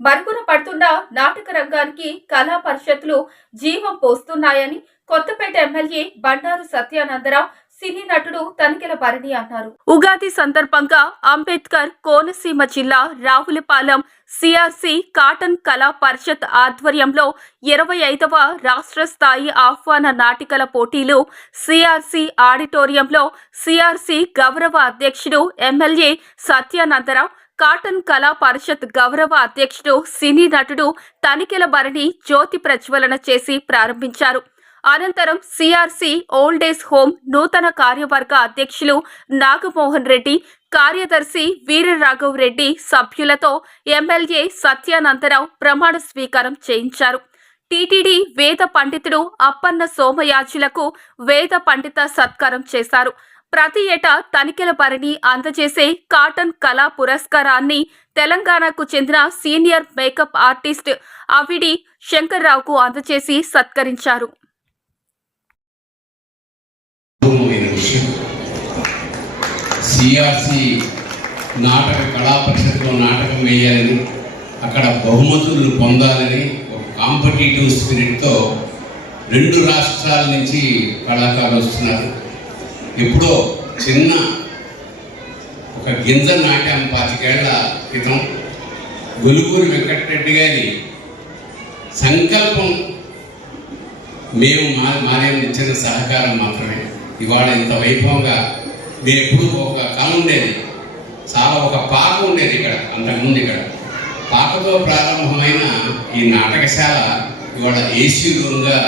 బరుకున పడుతున్న నాటక రంగానికి కళా పరిషత్లు జీవం పోస్తున్నాయని కొత్తపేట ఎమ్మెల్యే బండారు సత్యానందరావు సినీ నటుడు తనికెల భరణి అన్నారు. ఉగాది సందర్భంగా అంబేద్కర్ కోనసీమ జిల్లా రావులపాలెం సిఆర్సి కాటన్ కళా పరిషత్ ఆధ్వర్యంలో ఇరవై ఐదవ రాష్ట్ర స్థాయి ఆహ్వాన నాటికల పోటీలు సిఆర్సి ఆడిటోరియంలో సిఆర్సి గౌరవ అధ్యక్షుడు ఎమ్మెల్యే సత్యానందరావు కాటన్ కళా పరిషత్ గౌరవ అధ్యక్షుడు సినీ నటుడు తనిఖీల భరణి జ్యోతి ప్రజ్వలన చేసి ప్రారంభించారు. అనంతరం సిఆర్సి ఓల్డ్ ఏజ్ హోమ్ నూతన కార్యవర్గ అధ్యక్షులు నాగమోహన్ రెడ్డి కార్యదర్శి వీరరాఘవ్ రెడ్డి సభ్యులతో ఎమ్మెల్యే సత్యానందరావు ప్రమాణ స్వీకారం చేయించారు. టీటీడీ వేద పండితుడు అప్పన్న సోమయాజులకు వేద పండిత సత్కారం చేశారు. ప్రతి ఏటా తనిఖీల పరిని అందజేసే కాటన్ కళా పురస్కారాన్ని తెలంగాణకు చెందిన సీనియర్ మేకప్ ఆర్టిస్ట్ అవిడి శంకర్రావుకు అందజేసి సత్కరించారు. సిఆర్సి నాటక కళా పరిషత్లో నాటకం వేయాలని అక్కడ బహుమతులను పొందాలని ఒక కాంపిటేటివ్ స్పిరిట్తో రెండు రాష్ట్రాల నుంచి కళాకారులు వస్తున్నారు. ఎప్పుడో చిన్న ఒక గింజ నాట్యం పాతికేళ్ళ క్రితం గొలుగూరి వెంకటరెడ్డి గారి సంకల్పం మేము మా మారేం ఇచ్చిన సహకారం మాత్రమే. ఇవాళ ఇంత వైభవంగా మీరు ఎప్పుడు ఒక కళ ఉండేది. చాలా ఒక పాక ఉండేది ఇక్కడ అంతకుముందు ఇక్కడ. పాకతో ప్రారంభమైన ఈ నాటకశాల ఇవాళ ఏసీ రూమ్గా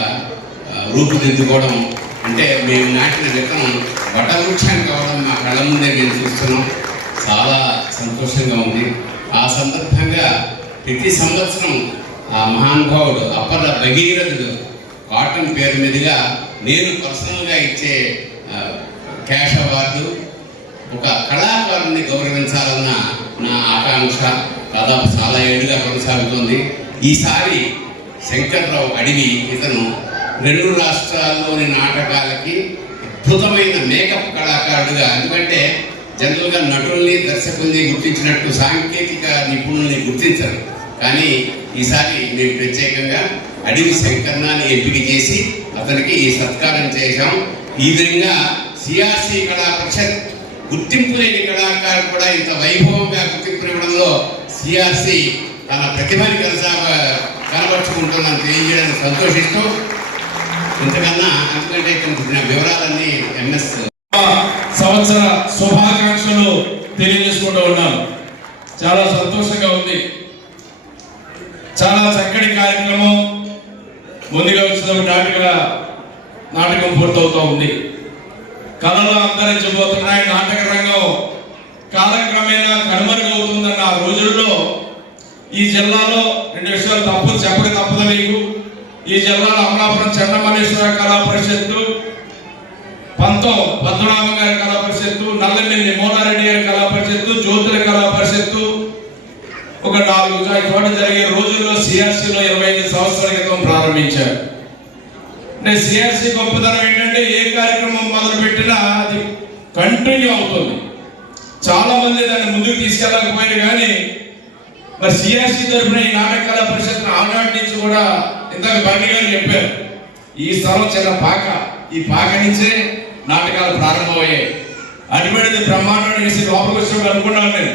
రూపుదిద్దుకోవడం అంటే మేము నాటిన విత్తనం వటవృక్షానికి కావడం మా కళ్ళ ముందే మేము చూస్తున్నాం. చాలా సంతోషంగా ఉంది. ఆ సందర్భంగా ప్రతి సంవత్సరం ఆ మహానుభావుడు అప్పర భగీరథుడు కాటన్ పేరు మీదుగా నేను పర్సనల్గా ఇచ్చే క్యాష్ అవార్డు ఒక కళాకారుని గౌరవించాలన్న నా ఆకాంక్ష దాదాపు చాలా ఏళ్ళుగా కొనసాగుతుంది. ఈసారి శంకర్రావు అడిగి ఇతను రెండు రాష్ట్రాల్లోని నాటకాలకి అద్భుతమైన మేకప్ కళాకారుడుగా. ఎందుకంటే జనరల్గా నటుల్ని దర్శకుల్ని గుర్తించినట్టు సాంకేతిక నిపుణుల్ని గుర్తించరు. కానీ ఈసారి మేము ప్రత్యేకంగా అడవి శంకర్నాన్ని ఎంపిక చేసి అతనికి ఈ సత్కారం చేశాం. ఈ విధంగా సిఆర్సి కళా పరిషత్ గుర్తింపు లేని కళాకారుడు కూడా ఇంత వైభవంగా గుర్తింపు ఇవ్వడంలో సిఆర్సి తన ప్రతిభని కనసాగ కనబరుచుకుంటుందని తెలియజేయడానికి సంతోషిస్తూ ఇంతకన్నా ఎందుకంటే వివరాలన్నీ ఎంఎస్ సంవత్సర శుభాకాంక్షలు తెలియజేసుకుంటూ ఉన్నాను చాలా సంతోషంగా ఉంది. చాలా చక్కటి కార్యక్రమం ముందుగా వచ్చిన నాటక నాటకం పూర్తవుతూ ఉంది. కళలు అంతరించబోతున్నాయి నాటక రంగం కాలక్రమేణా కనుమరుగవుతుందన్న ఆ రోజుల్లో ఈ జిల్లాలో రెండు విషయాలు తప్పదు చెప్పక తప్పదు మీకు. ఈ జిల్లాలో అమలాపురం చెన్నమల్లేశ్వర కళా పరిషత్తు పంతో పద్మనాభం గారి కళా పరిషత్తు నల్లనెల్లి మోనారెడ్డి గారి కళా పరిషత్తు జ్యోతుల కళా పరిషత్తు. ఒక నాలుగు చోట జరిగే రోజుల్లో సిఆర్సీలో ఇరవై ఐదు సంవత్సరాల క్రితం ప్రారంభించారు. అంటే సిఆర్సీ గొప్పతనం ఏంటంటే ఏ కార్యక్రమం మొదలు పెట్టినా అది కంటిన్యూ అవుతుంది. చాలా మంది దాన్ని ముందుకు తీసుకెళ్ళకపోయారు కానీ మరి సిఆర్సీ తరఫున ఈ నాటక కళా పరిషత్ ఆనాటి నుంచి కూడా ఇందాక బండి గారు చెప్పారు ఈ స్థలం చిన్న పాక ఈ పాక నుంచే నాటకాలు ప్రారంభమయ్యాయి. అటువంటిది బ్రహ్మాండం వేసి లోపలికి వచ్చినప్పుడు అనుకున్నాను నేను.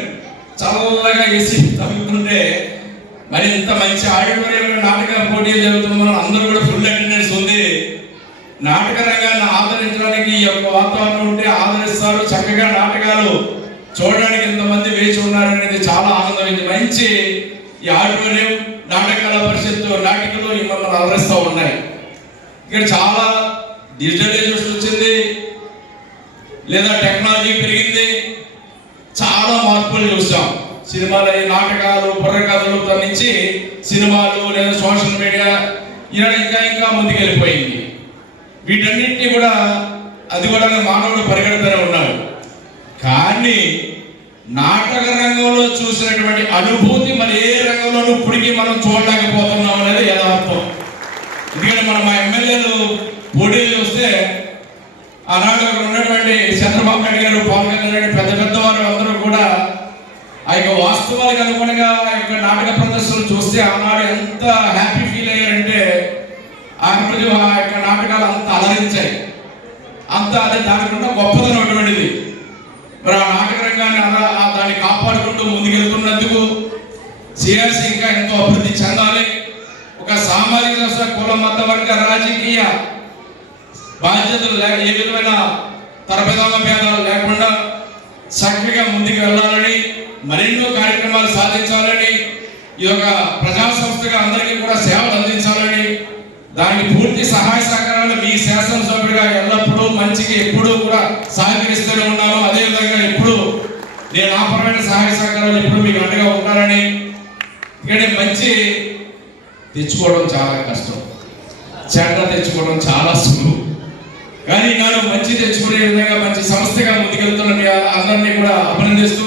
చల్లగా వేసి తగ్గుతుంటే మరి ఇంత మంచి ఆడిటోరియంలో నాటక పోటీలు జరుగుతున్న అందరూ కూడా ఫుల్ అటెండెన్స్ ఉంది. నాటక రంగాన్ని ఆదరించడానికి ఈ యొక్క వాతావరణం ఉంటే ఆదరిస్తారు. చక్కగా నాటకాలు చూడడానికి ఇంతమంది వేచి ఉన్నారనేది చాలా ఆనందమైంది. మంచి ఈ ఆడిటోరియం నాటకాల పరిషత్తు నాటికలు మిమ్మల్ని అలరిస్తూ ఉన్నాయి. ఇక్కడ చాలా డిజిటలైజేషన్ వచ్చింది లేదా టెక్నాలజీ పెరిగింది. చాలా మార్పులు చూసాం. సినిమాలు నాటకాలు బుర్రకథలు నుంచి సినిమాలు లేదా సోషల్ మీడియా ఇలా ఇంకా ఇంకా ముందుకెళ్ళిపోయింది. వీటన్నింటినీ కూడా అది కూడా మానవుడు పరిగెడుతూనే ఉన్నాడు. కానీ నాటక రంగంలో చూసినటువంటి అనుభూతి మరి ఏ రంగం ఇప్పటికీ మనం చూడలేకపోతున్నాం అనేది యథార్థం ఎందుకంటే మనం మా ఎమ్మెల్యేలు పోటీలు చూస్తే ఆనాడు అక్కడ ఉన్నటువంటి చంద్రబాబు నాయుడు గారు పవన్ కళ్యాణ్ గారు పెద్ద పెద్ద వారు అందరూ కూడా ఆ యొక్క వాస్తవాలకు అనుగుణంగా ఆ యొక్క నాటక ప్రదర్శనలు చూస్తే ఆనాడు ఎంత హ్యాపీ ఫీల్ అయ్యారంటే ఆ రోజు ఆ యొక్క నాటకాలు అంత అలరించాయి. అంత అదే దానికన్నా గొప్పదనం అటువంటిది. మరి ఆ నాటక రంగాన్ని అలా ఆ దాన్ని కాపాడుకుంటూ ముందుకెళ్తున్నందుకు సిఆర్సి ఇంకా ఎంతో అభివృద్ధి చెందాలి. ఒక సామాజిక వ్యవస్థ కుల మత వర్గ రాజకీయ బాధ్యతలు లేక ఏ విధమైన తరబేదాల భేదాలు లేకుండా చక్కగా ముందుకు వెళ్ళాలని మరెన్నో కార్యక్రమాలు సాధించాలని ఈ యొక్క ప్రజా సంస్థగా అందరికీ కూడా సేవలు అందించాలని దానికి పూర్తి సహాయ సహకారాలు మీ శాసనసభ్యుడిగా ఎల్లప్పుడూ మంచికి ఎప్పుడూ కూడా సహకరిస్తూనే ఉన్నాను. అదేవిధంగా ఇప్పుడు నేను ఆపరమైన సహాయ సహకారాలు ఎప్పుడు మీకు అండగా ఉంటానని ఇక్కడ మంచి తెచ్చుకోవడం చాలా కష్టం. చెడ్డ తెచ్చుకోవడం చాలా సులువు. కానీ నేను మంచి తెచ్చుకునే విధంగా మంచి సంస్థగా ముందుకెళ్తున్న అందరినీ కూడా అభినందిస్తూ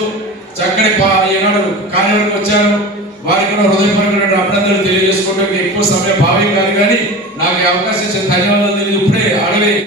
ఈనాడు కార్యవర్గం వచ్చారు వారికి హృదయపరమైన అభినందనలు తెలియజేసుకుంటూ ఎక్కువ సమయం భావ్యం కాదు కానీ నాకు అవకాశం ఇచ్చిన ధన్యవాదాలు తెలియదు ఇప్పుడే